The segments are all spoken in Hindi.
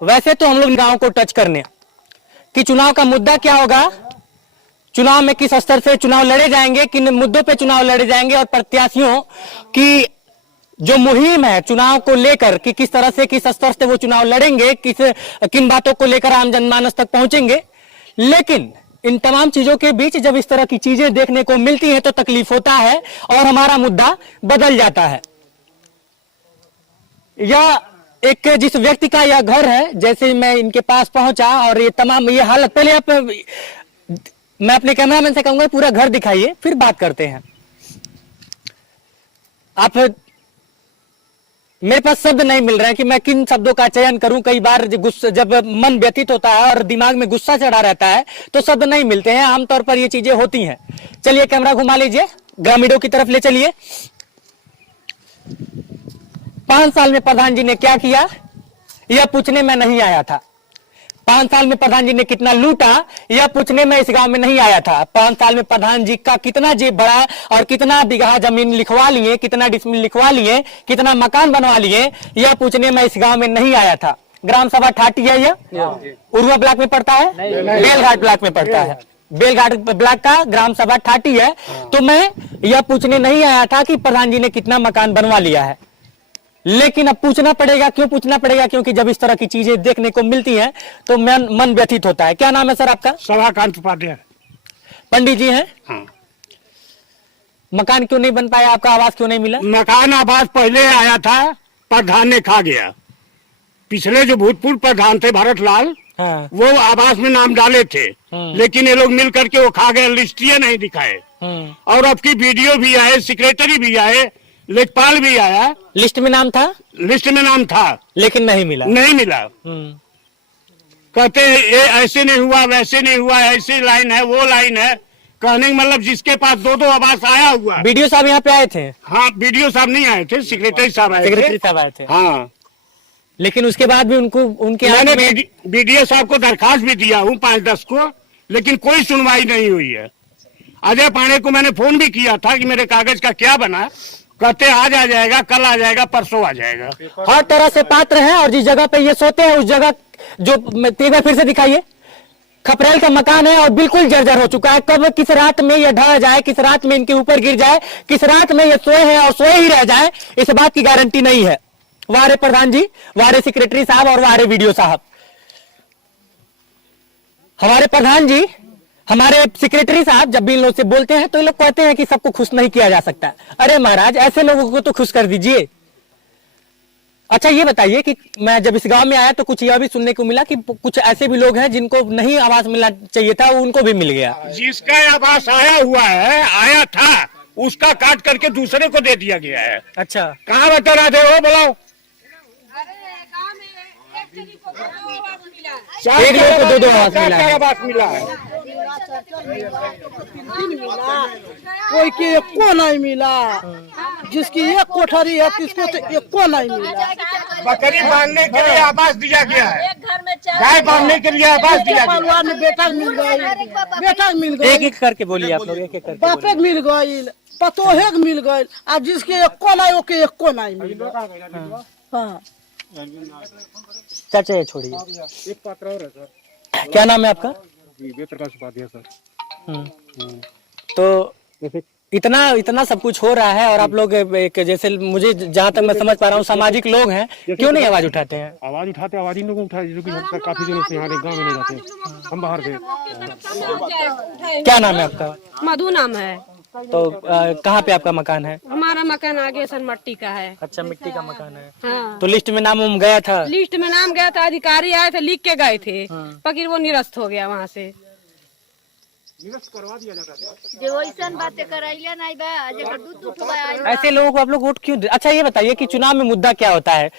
वैसे तो हम लोग गांव को टच करने कि चुनाव का मुद्दा क्या होगा, चुनाव में किस स्तर से चुनाव लड़े जाएंगे, किन मुद्दों पे चुनाव लड़े जाएंगे और प्रत्याशियों की जो मुहिम है चुनाव को लेकर कि किस तरह से किस स्तर से वो चुनाव लड़ेंगे, किन बातों को लेकर आम जनमानस तक पहुंचेंगे। लेकिन इन तमाम चीजों के बीच जब इस तरह की चीजें देखने को मिलती हैं तो तकलीफ होता है और हमारा मुद्दा बदल जाता है। यह एक जिस व्यक्ति का यह घर है, जैसे मैं इनके पास पहुंचा और ये तमाम ये हालत, पहले आप मैं अपने कैमरामैन से कहूंगा पूरा घर दिखाइए फिर बात करते हैं। आप मेरे पास शब्द नहीं मिल रहे हैं कि मैं किन शब्दों का चयन करूं। कई बार जब मन व्यथित होता है और दिमाग में गुस्सा चढ़ा रहता है तो शब्द नहीं मिलते हैं, आमतौर पर ये चीजें होती हैं। चलिए कैमरा घुमा लीजिए, ग्रामीणों की तरफ ले चलिए। 5 साल में प्रधान जी ने क्या किया यह पूछने में नहीं आया था। 5 साल में प्रधान जी ने कितना लूटा यह पूछने में इस गांव में नहीं आया था। 5 साल में प्रधान जी का कितना जेब भरा और कितना बीघा जमीन लिखवा लिए, कितना डिसमिल लिखवा लिए, कितना मकान बनवा लिए, यह पूछने में इस गांव में नहीं आया था। ग्राम सभा ठाटी है, यह उरुआ ब्लॉक में पड़ता है, बेलघाट ब्लॉक में पड़ता है। बेलघाट ब्लॉक का ग्राम सभा ठाटी है। तो मैं यह पूछने नहीं आया था कि प्रधान जी ने कितना मकान बनवा लिया है, लेकिन अब पूछना पड़ेगा। क्यों पूछना पड़ेगा? क्योंकि जब इस तरह की चीजें देखने को मिलती हैं तो मन व्यथित होता है। क्या नाम है सर आपका? सभाकांत उपाध्याय। पंडित जी हैं? हाँ। मकान क्यों नहीं बन पाया आपका? आवास क्यों नहीं मिला? मकान आवास पहले आया था, प्रधान ने खा गया। पिछले जो भूतपूर्व प्रधान थे भरत लाल, हाँ। वो आवास में नाम डाले थे, लेकिन ये लोग मिल करके वो खा गए, लिस्टिया नहीं दिखाए। और अब की वीडियो भी आए, सेक्रेटरी भी आए, लेखपाल भी आया। लिस्ट में नाम था? लिस्ट में नाम था लेकिन नहीं मिला। नहीं मिला। कहते ये ऐसे नहीं हुआ, वैसे नहीं हुआ, ऐसी लाइन है, वो लाइन है। कहने का मतलब जिसके पास 2-2 आवास आया हुआ। बीडीओ साहब यहाँ पे आए थे? हाँ, बीडीओ साहब नहीं आए थे, सेक्रेटरी साहब आए थे। सेक्रेटरी साहब आए थे। हाँ, लेकिन उसके बाद भी उनके मैंने बीडीओ साहब को दरखास्त भी दिया हूँ 5-10 को, लेकिन कोई सुनवाई नहीं हुई है। अजय पांडे को मैंने फोन भी किया था कि मेरे कागज का क्या बना। कहते आज आ जाएगा, कल आ जाएगा, परसों आ जाएगा। हर तरह से पात्र हैं और जिस जगह पे ये सोते हैं उस जगह जो एक बार फिर से दिखाइए, खपरेल का मकान है और बिल्कुल जर्जर हो चुका है। कब किस रात में ये ढह जाए, किस रात में इनके ऊपर गिर जाए, किस रात में ये सोए हैं और सोए ही रह जाए, इस बात की गारंटी नहीं है। वारे प्रधान जी, वारे सेक्रेटरी साहब और वारे वीडियो साहब। हमारे प्रधान जी, हमारे सेक्रेटरी साहब जब भी इन लोग से बोलते हैं तो ये लोग कहते हैं कि सबको खुश नहीं किया जा सकता। अरे महाराज, ऐसे लोगों को तो खुश कर दीजिए। अच्छा ये बताइए कि मैं जब इस गांव में आया तो कुछ यह भी सुनने को मिला कि कुछ ऐसे भी लोग हैं जिनको नहीं आवास मिलना चाहिए था, उनको भी मिल गया। जिसका आवास आया हुआ है, आया था, उसका काट करके दूसरे को दे दिया गया है। अच्छा, कहाँ बता रहे थे वो, बताओ। एक लोग को 2-2 आवास मिला है। कोई के एको नहीं मिला, जिसकी एक कोठरी है किसको तो एको नहीं मिला। बकरी बांधने के लिए आवास दिया गया है, गाय बांधने के लिए आवास दिया गया है। बेटा मिल गई, बेटा मिल गई, एक एक करके बोलिए आप लोग, एक एक करके। बापे मिल गई, पतोहे मिल गई, अब जिसके एको नहीं ओके एको नहीं मिला। हाँ, चाचा ये छोड़िए। एक पात्र और है सर। क्या नाम है आपका? प्रकाश उपाध्याय सर। तो इतना सब कुछ हो रहा है और आप लोग एक जैसे मुझे जहाँ तक मैं समझ पा रहा हूँ सामाजिक लोग हैं, क्यों नहीं आवाज उठाते हैं? आवाज उठाते, आवाज इन लोगों को उठाए जो कि काफी दिनों से यहाँ गाँव में नहीं रहते, हम बाहर थे। क्या नाम है आपका? मधु नाम है। तो कहाँ पे आपका मकान है? हमारा मकान आगे सन मट्टी का है। अच्छा, मिट्टी का मकान है। हाँ। तो लिस्ट में नाम गया था? लिस्ट में नाम गया था, अधिकारी आए थे, लिख के गए थे, पकिर वो निरस्त हो गया वहाँ से। निरस्त करवा दिया जाता है। जो ऐसा बातें कराइला नहीं बा, जेकर दूध ऐसे लोगों को आप लोग वोट क्यों? अच्छा ये बताइए कि चुनाव में मुद्दा क्या होता है?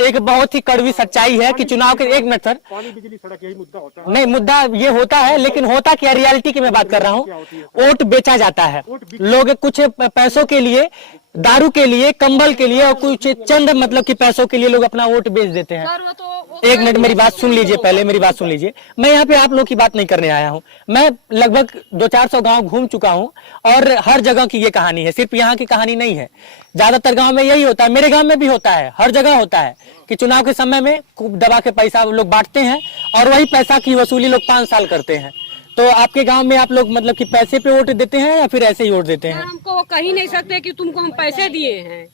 एक बहुत ही कड़वी सच्चाई है कि चुनाव के, एक मिनट सर, पानी, बिजली, सड़क, यही मुद्दा होता है। नहीं मुद्दा ये होता है, लेकिन होता क्या रियलिटी की मैं बात कर रहा हूँ। वोट बेचा जाता है, लोग कुछ पैसों के लिए दारू के लिए, कंबल के लिए और कुछ चंद मतलब कि पैसों के लिए लोग अपना वोट बेच देते हैं। सर वो तो एक मिनट मेरी बात सुन लीजिए, पहले मेरी बात सुन लीजिए। मैं यहाँ पे आप लोग की बात नहीं करने आया हूँ। मैं लगभग 200-400 गांव घूम चुका हूँ और हर जगह की ये कहानी है, सिर्फ यहाँ की कहानी नहीं है। ज्यादातर गांव में यही होता है, मेरे गांव में भी होता है, हर जगह होता है कि चुनाव के समय में खूब दबा के पैसा लोग बांटते हैं और वही पैसा की वसूली लोग 5 साल करते हैं। तो आपके गांव में आप लोग मतलब कि पैसे पे वोट देते हैं या फिर ऐसे ही वोट देते हैं? हमको वो कह ही नहीं सकते कि तुमको हम पैसे दिए हैं।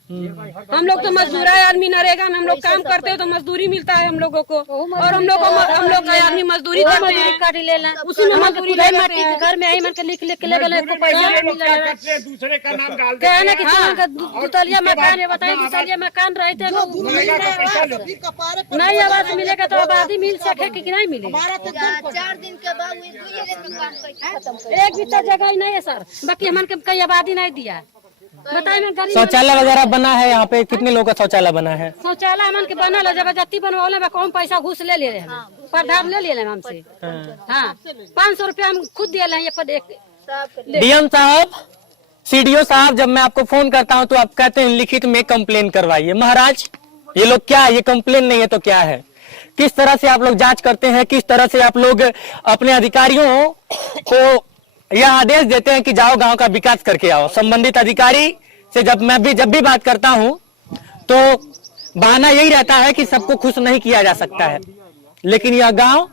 हम लोग तो मजदूर है, आदमी नरेगा में हम लोग काम करते हैं तो मजदूरी मिलता है हम लोगों को, और हम लोग का आदमी मजदूरी करते हैं, उसी में मजदूरी लेते हैं। घर में आई मन के लिख के ले गए को पैसा नहीं मिल रहा है। दूसरे का नाम डाल क्या है ना कि दुतलिया मकान है, बताइए दुतलिया मकान रहते नहीं आवाज मिलेगा तो आबादी मिल सके कि नहीं मिलेगा? 4 दिन के बाद हुई 2 दिन में काम पैसा एक भी तो जगह ही नहीं है सर, बाकी हमन के कई आबादी नहीं दिया। बताइए शौचालय वगैरह बना है यहाँ पे? कितने लोगों का शौचालय बना है? शौचालय हमन के बनल है, जबरदस्ती बनवाले में कौन पैसा घूस ले ले प्रधान ले ले हमसे। हाँ 500 रुपया हम खुद दिए हैं। ये डीएम साहब, सीडीओ साहब, जब मैं आपको फोन करता हूँ तो आप कहते हैं लिखित में कंप्लेन करवाइए। महाराज ये लोग क्या, ये कंप्लेन नहीं है तो क्या है? किस तरह से आप लोग जांच करते हैं, किस तरह से आप लोग अपने अधिकारियों को यह आदेश देते हैं कि जाओ गांव का विकास करके आओ? संबंधित अधिकारी से जब भी बात करता हूं तो बहाना यही रहता है कि सबको खुश नहीं किया जा सकता है, लेकिन यह गांव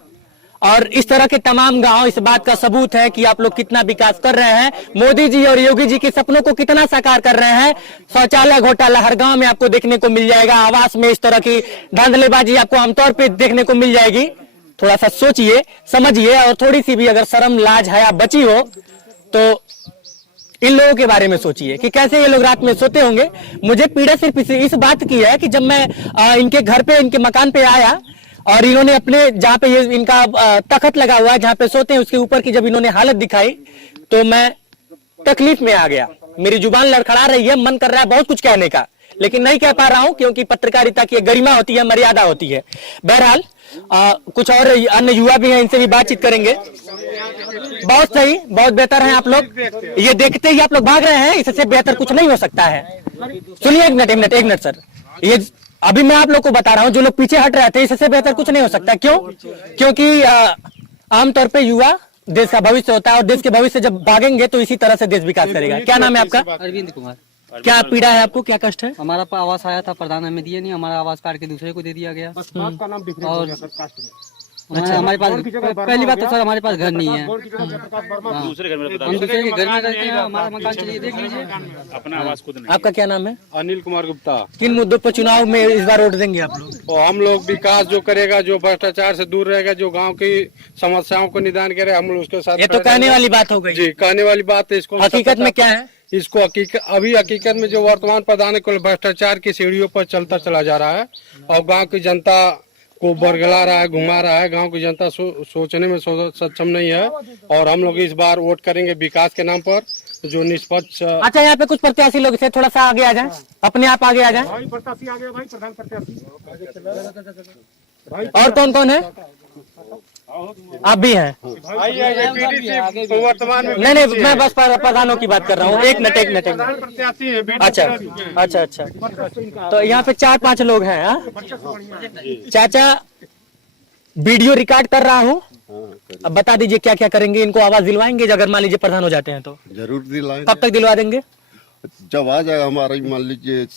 और इस तरह के तमाम गांव इस बात का सबूत है कि आप लोग कितना विकास कर रहे हैं, मोदी जी और योगी जी के सपनों को कितना साकार कर रहे हैं। शौचालय घोटाला हर गांव में आपको देखने को मिल जाएगा, आवास में इस तरह की धांधलेबाजी आपको आमतौर पे देखने को मिल जाएगी। थोड़ा सा सोचिए, समझिए और थोड़ी सी भी अगर शर्म लाज हया बची हो तो इन लोगों के बारे में सोचिए कि कैसे ये लोग रात में सोते होंगे। मुझे पीड़ा सिर्फ इस बात की है कि जब मैं इनके घर पे, इनके मकान पे आया और इन्होंने अपने जहाँ पे ये इनका तख्त लगा हुआ है जहाँ पे सोते हैं उसके ऊपर की जब इन्होंने हालत दिखाई तो मैं तकलीफ में आ गया। मेरी जुबान लड़खड़ा रही है, मन कर रहा है बहुत कुछ कहने का, लेकिन नहीं कह पा रहा हूं क्योंकि पत्रकारिता की एक गरिमा होती है, मर्यादा होती है। बहरहाल कुछ और अन्य युवा भी हैं, इनसे भी बातचीत करेंगे। बहुत सही, बहुत बेहतर है आप लोग। ये देखते ही आप लोग भाग रहे हैं, इससे बेहतर कुछ नहीं हो सकता है। सुनिए एक मिनट सर, ये अभी मैं आप लोग को बता रहा हूँ, जो लोग पीछे हट रहे थे इससे बेहतर कुछ नहीं हो सकता। क्यों? क्योंकि आमतौर पे युवा देश का भविष्य होता है और देश के भविष्य जब भागेंगे तो इसी तरह से देश विकास करेगा। क्या नाम है आपका? अरविंद कुमार। क्या पीड़ा है आपको, क्या कष्ट है? हमारा आवास आया था, प्रधान हमें दिए नहीं, हमारा आवास काट के दूसरे को दे दिया गया। और हमारे पास पहली बात तो सर हमारे पास घर नहीं है, हम दूसरे के घर में रहते हैं। हमारा मकान चलिए देख लीजिए, अपना आवास खुद नहीं। आपका क्या नाम है? अनिल कुमार गुप्ता। किन मुद्दों पर चुनाव में इस बार वोट देंगे आप लोग? और हम लोग विकास जो करेगा, जो भ्रष्टाचार से दूर रहेगा, जो गांव की समस्याओं को निदान करे, हम लोग उसके साथ। ये तो कहने वाली बात हो गई जी, कहने वाली बात है। इसको हकीकत में क्या है? इसको हकीकत में जो वर्तमान प्रधान है भ्रष्टाचार की सीढ़ियों पर चलता चला जा रहा है और गांव की जनता को बरगला रहा है, घुमा रहा है। गांव की जनता सोचने में सक्षम नहीं है और हम लोग इस बार वोट करेंगे विकास के नाम पर, जो निष्पक्ष। अच्छा, यहाँ पे कुछ प्रत्याशी लोग से थोड़ा सा आगे आ जाए, अपने आप आगे आ जाए। और कौन कौन है? आप भी हैं? वर्तमान में नहीं, मैं बस प्रधानों की बात कर रहा हूँ। एक मिनट। अच्छा। तो यहाँ पे 4-5 लोग हैं। चाचा, वीडियो रिकॉर्ड कर रहा हूँ, अब बता दीजिए क्या क्या करेंगे। इनको आवाज दिलवाएंगे अगर मान लीजिए प्रधान हो जाते हैं तो? जरूर दिलाएंगे। कब तक दिलवा देंगे? जब आ जाएगा हमारा, मान लीजिए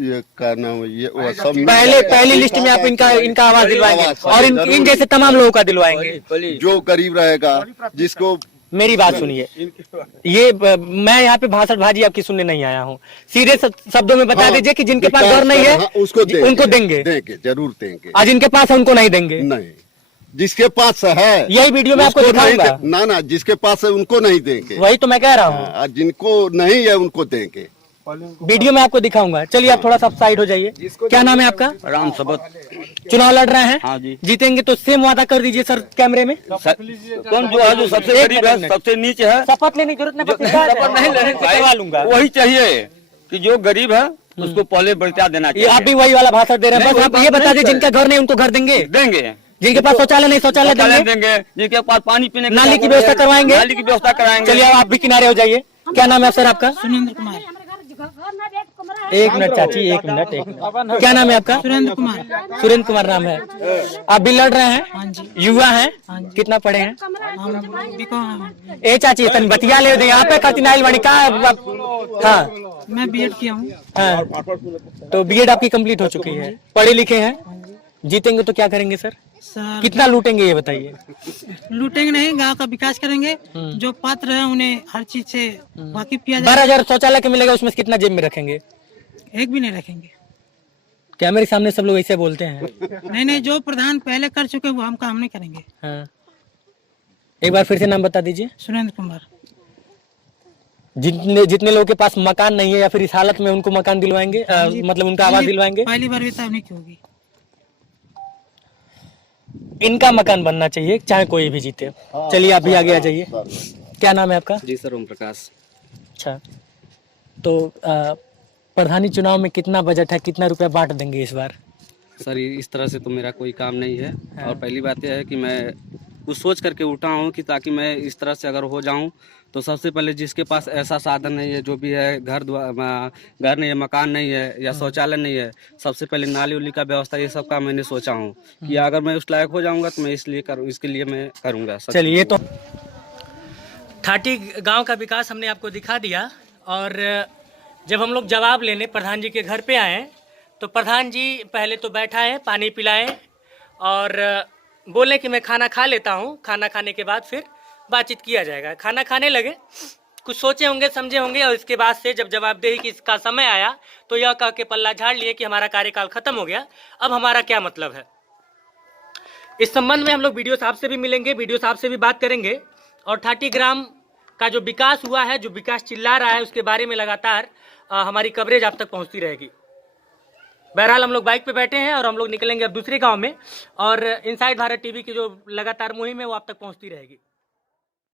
ये क्या नाम है, ये वो सब पहली लिस्ट में आप इनका आवाज दिलवाएंगे और इन जैसे तमाम लोगों का दिलवाएंगे। जो गरीब रहेगा, जिसको। मेरी बात सुनिए, ये मैं यहाँ पे भाषण भाजी आपकी सुनने नहीं आया हूँ। सीधे शब्दों में बता दीजिए कि जिनके पास घर नहीं है उनको देंगे, जरूर देंगे, और जिनके पास है उनको नहीं देंगे। नहीं, जिसके पास है यही वीडियो में आपको दिखाऊंगा। ना, जिसके पास है उनको नहीं देंगे। वही तो मैं कह रहा हूँ, जिनको नहीं है उनको देंगे। वीडियो में आपको दिखाऊंगा। चलिए आप थोड़ा सा साइड हो जाइए। क्या नाम है आपका? राम सबक। चुनाव लड़ रहे हैं? हाँ जी। जीतेंगे तो सेम वादा कर दीजिए सर कैमरे में। कौन जो है, जो सबसे गरीब है, सबसे नीचे है, शपथ लेने की जरूरत नहीं करवा लूंगा। वही चाहिए कि जो गरीब है उसको पहले बढ़ता देना चाहिए। आप भी वही वाला भाषण दे रहे हैं। बस आप ये बता दीजिए जिनका घर नहीं उनको घर देंगे। जिनके पास शौचालय नहीं शौचालय देंगे, जिनके पास पानी पीने नाली की व्यवस्था करवाएंगे। नाली की व्यवस्था कराएंगे। चलिए आप भी किनारे हो जाइए। क्या नाम है सर आपका? सुनींद्र कुमार। एक मिनट चाची, एक मिनट। क्या नाम है आपका? सुरेंद्र कुमार। सुरेंद्र कुमार नाम है। आप भी लड़ रहे हैं? हाँ जी। युवा हैं? कितना पढ़े हैं? हम ए चाची तन बतिया ले दे, यहाँ पे खतिनाइल बड़ी का। हाँ मैं बीएड किया हूँ। हाँ, तो बीएड आपकी कंप्लीट हो चुकी है, पढ़े लिखे हैं। जीतेंगे तो क्या करेंगे सर? सर कितना लूटेंगे ये बताइए? लूटेंगे नहीं, गांव का विकास करेंगे। जो पात्र है उन्हें हर चीज से वाकिफ किया जाए। 12,000 शौचालय के मिलेगा, उसमें से कितना जेब में रखेंगे? एक भी नहीं रखेंगे। कैमरे के सामने सब लोग ऐसे बोलते हैं। नहीं, जो प्रधान पहले कर चुके वो हम काम नहीं करेंगे। हाँ, एक बार फिर से नाम बता दीजिए। सुरेंद्र कुमार। जितने लोगों के पास मकान नहीं है या फिर इस हालत में उनको मकान दिलवाएंगे, मतलब उनका आवास दिलवाएंगे। पहली बार विता नहीं की होगी। इनका मकान बनना चाहिए, चाहे कोई भी जीते। चलिए आप भी आगे आ जाइए। क्या नाम है आपका? जी सर, ओम प्रकाश। अच्छा, तो प्रधानी चुनाव में कितना बजट है, कितना रुपया बांट देंगे इस बार? सर इस तरह से तो मेरा कोई काम नहीं है। और पहली बात यह है कि मैं कुछ सोच करके उठा हूँ कि ताकि मैं इस तरह से अगर हो जाऊँ तो सबसे पहले जिसके पास ऐसा साधन नहीं है, जो भी है घर नहीं है, मकान नहीं है या शौचालय नहीं है, सबसे पहले नाली उली का व्यवस्था, ये सब का मैंने सोचा हूँ कि अगर मैं उस लायक हो जाऊँगा तो मैं इसके लिए मैं करूँगा। चलिए, तो ठाटी गांव का विकास हमने आपको दिखा दिया। और जब हम लोग जवाब लेने प्रधान जी के घर पे आए तो प्रधान जी पहले तो बैठा है, पानी पिलाए और बोले कि मैं खाना खा लेता हूँ, खाना खाने के बाद फिर बातचीत किया जाएगा। खाना खाने लगे, कुछ सोचे होंगे, समझे होंगे, और इसके बाद से जब जवाबदेही की इसका समय आया तो यह कह के पल्ला झाड़ लिए कि हमारा कार्यकाल खत्म हो गया, अब हमारा क्या मतलब है। इस संबंध में हम लोग वीडियो साहब से भी मिलेंगे, वीडियो साहब से भी बात करेंगे और ठाटी ग्राम का जो विकास हुआ है, जो विकास चिल्ला रहा है, उसके बारे में लगातार हमारी कवरेज आप तक पहुंचती रहेगी। बहरहाल हम लोग बाइक पे बैठे हैं और हम लोग निकलेंगे अब दूसरे गांव में, और इनसाइड भारत टीवी की जो लगातार मुहिम है वो आप तक पहुंचती रहेगी।